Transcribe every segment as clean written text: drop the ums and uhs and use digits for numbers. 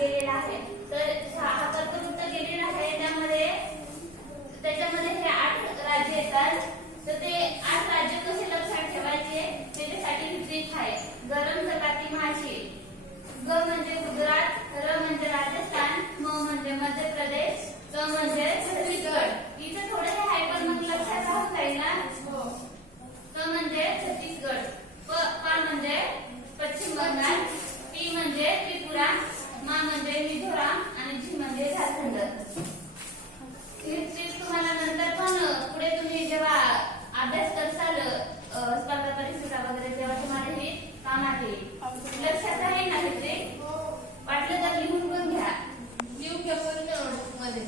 गेलेला आहे. तर हा पत्रवृत्त गेलेला आहे त्याच्यामध्ये हे 8 राज्य येतात. तर ते 8 राज्य कसे लक्षात ठेवायचे त्याच्यासाठी ही ट्रिक आहे. गरम चपाती माझी. ग म्हणजे गुजरात, र म्हणजे राजस्थान, म म्हणजे मध्य प्रदेश, च म्हणजे छत्तीसगड. इथे थोडे हे आहे पण मग लक्षात राहून जाईल ना. च म्हणजे छत्तीसगड, पा म्हणजे पश्चिम बंगाल, पी म्हणजे त्रिपुरा, मा म्हणजे मिझोराम आणि झी म्हणजे झारखंड. ही तुम्हाला नंतर पण पुढे तुम्ही जेव्हा अभ्यास करसाल स्पर्धा परीक्षा वगैरे तेव्हा तुम्हाला हे कामात येईल. लक्षात आहे ना हे? वाटलं तर लिहून पण घ्या. लिहून घ्या पण मध्ये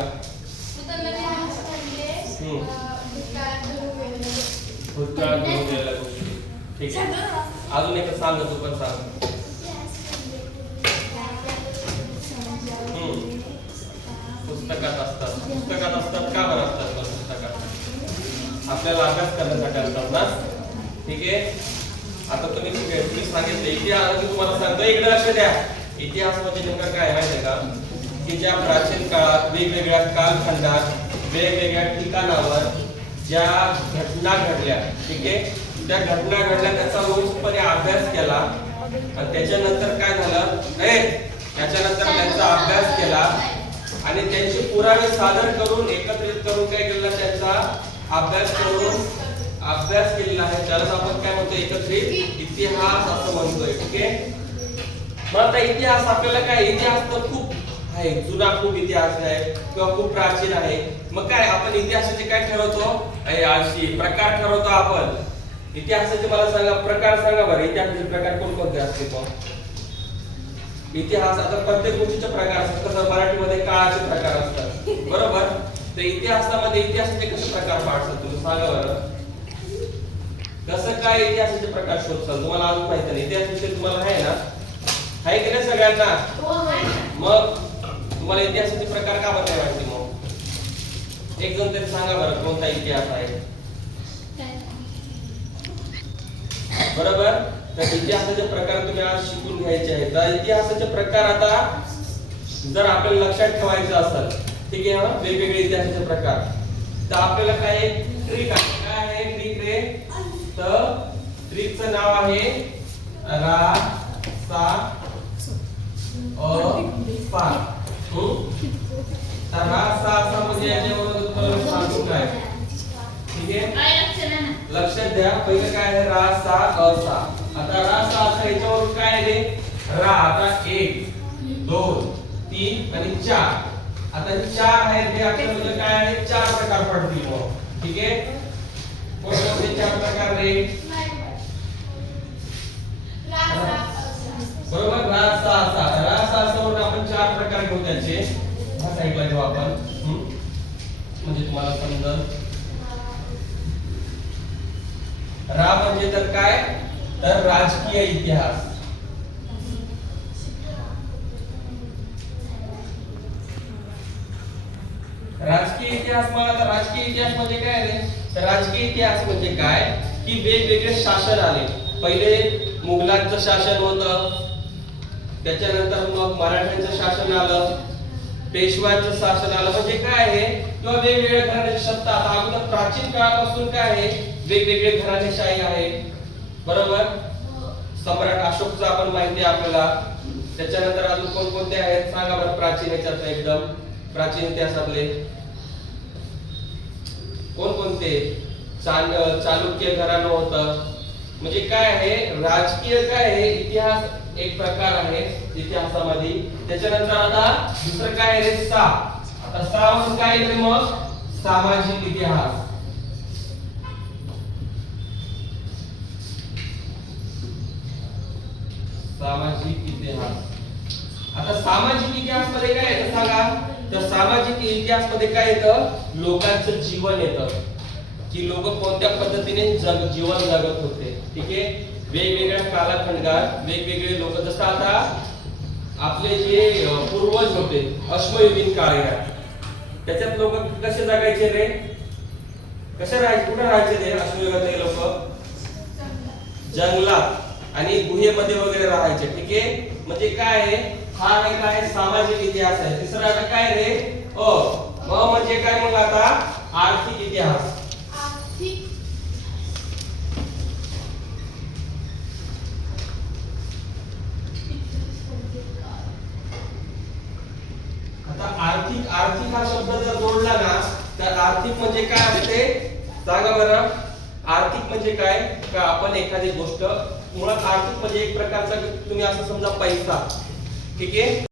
सांगा. भूतकाळात घडून गेलेल्या गोष्टी. ठीक आहे. अजून एक सांग, तू पण सांग. पुस्तकात असतात. पुस्तकात असतात का बरं असतात पुस्तकात? आपल्याला अभ्यास करण्यासाठी असतात ना. ठीक आहे. आता तुम्ही सांगितले इतिहास, तुम्हाला सांगतो इकडे लक्ष द्या. इतिहास म्हणजे नेमका काय माहिती आहे का? की ज्या प्राचीन काळात वेगवेगळ्या कालखंडात वेगवेगळ्या ठिकाणावर ज्या घटना घडल्या, ठीक आहे, त्या घटना घडल्या त्याचा रोजपणे अभ्यास केला आणि त्याच्यानंतर काय झालं, त्याच्यानंतर त्यांचा अभ्यास केला आणि त्यांचे पुरावे सादर करून एकत्रित करून काय केलं, त्यांचा अभ्यास करून अभ्यास केलेला आहे. त्यालाच आपण काय म्हणतो, एकत्रित इतिहास असं म्हणतोय. ठीक आहे. मग आता इतिहास आपल्याला काय, इतिहास तर खूप आहे, जुना खूप इतिहास आहे किंवा खूप प्राचीन आहे. मग काय आपण इतिहासाचे काय ठरवतो, अशी प्रकार ठरवतो आपण. इतिहासाचे मला सांगा, प्रकार सांगा बरं. इतिहासाचे प्रकार कोणकोणते असतील? इतिहास आता प्रत्येक गोष्टीचे प्रकार असतात. कसं मराठीमध्ये काळाचे प्रकार असतात, बरोबर. तर इतिहासामध्ये इतिहासाचे कसे प्रकार पाडतात तुम्ही सांगा बरं. कसं काय इतिहासाचे प्रकार शोधतात तुम्हाला अजून माहिती नाही. इतिहासाविषयी तुम्हाला आहे ना, आहे की नाही सगळ्यांना? मग तुम्हाला इतिहासाचे प्रकार का बरं नाही माहिती? मग एक जण तरी सांगा बरं कोणता इतिहास आहे, बरोबर. तर इतिहासाचे प्रकार तुम्ही आज शिकून घ्यायचे आहेत. तर इतिहासाचे प्रकार आता जर आपल्याला लक्षात ठेवायचं असेल, ठीक आहे, वेगवेगळे इतिहासाचे प्रकार, तर आपल्याला काय एक ट्रिक आहे. काय आहे ट्रिक रे? तर ट्रिकचं नाव आहे रा सा अ पा. तर रा सा असा म्हणजे याच्यावरून तुम्हाला सांगू काय, ठीक आहे. लक्षात द्या. पहिलं काय आहे, रा सा अ सा. आता रा सा असा याच्यावरून काय आहे रे? रा. आता 1 2 3 आणि 4. आता 4 आहेत हे आपल्याला काय आहे, 4 प्रकार पडतील. ठीक आहे. कोणते 4 प्रकार रे? बरोबर. रा सा सा. रा सा सा वरून आपण 4 प्रकार घेऊ त्याचे. हा साइडला घेऊ आपण, म्हणजे तुम्हाला समजेल. रा म्हणजे तर काय, तर राजकीय इतिहास. राजकीय इतिहास. मग आता राजकीय इतिहास म्हणजे काय रे? तर राजकीय इतिहास म्हणजे काय की वेगवेगळे शासन आले. पहिले मुघलांचं शासन होतं, त्याच्यानंतर मग मराठ्यांचं शासन आलं, पेशव्यांचं शासन आलं. म्हणजे काय आहे, किंवा वेगवेगळ्या घराण्याची सत्ता. आता अगोदर प्राचीन काळापासून काय आहे, वेगवेगळे घराणेशाही आहे, बरोबर. सम्राट अशोकचा आपण माहिती आहे आपल्याला. त्याच्यानंतर अजून कोणकोणते आहेत सांगा बरं प्राचीन याच्यात, एकदम प्राचीन इतिहासातले कोणकोणते? चालुक्य घराणं होतं. म्हणजे काय आहे, राजकीय काय आहे, इतिहास एक प्रकार आहे इतिहासामध्ये. त्याच्यानंतर आता दुसरं काय आहे रे? सा. आता सा म्हणजे काय आहे मग? सामाजिक इतिहास. सामाजिक इतिहास. आता सामाजिक इतिहास मध्ये काय येतं सांगा? तर सामाजिक इतिहास मध्ये काय येतं, लोकांचं जीवन येतं, की लोक कोणत्या पद्धतीने जीवन जगत होते. ठीक आहे. वेगवेगळ्या कालखंडात वेगवेगळे लोक, जसं आता आपले जे पूर्वज होते अश्मयुगीन काळात, त्याच्यात लोक कसे जगायचे रे? कसे राहायचे? कुठे राहायचे ते अश्मयुगातले लोक? जंगलात आणि गुहेमध्ये वगैरे राहायचे. ठीक आहे. म्हणजे काय आहे, हा एक आहे सामाजिक इतिहास आहे. तिसरा काय रे? म्हणजे काय मग आता आर्थिक इतिहास. आता आर्थिक हा शब्द जर जोडला ना, तर आर्थिक म्हणजे काय असते सांगा बरं. आर्थिक म्हणजे काय, का आपण एखादी गोष्ट, मुळात आर्थिक म्हणजे एक प्रकारचा तुम्ही असं समजा पैसा. ठीक आहे.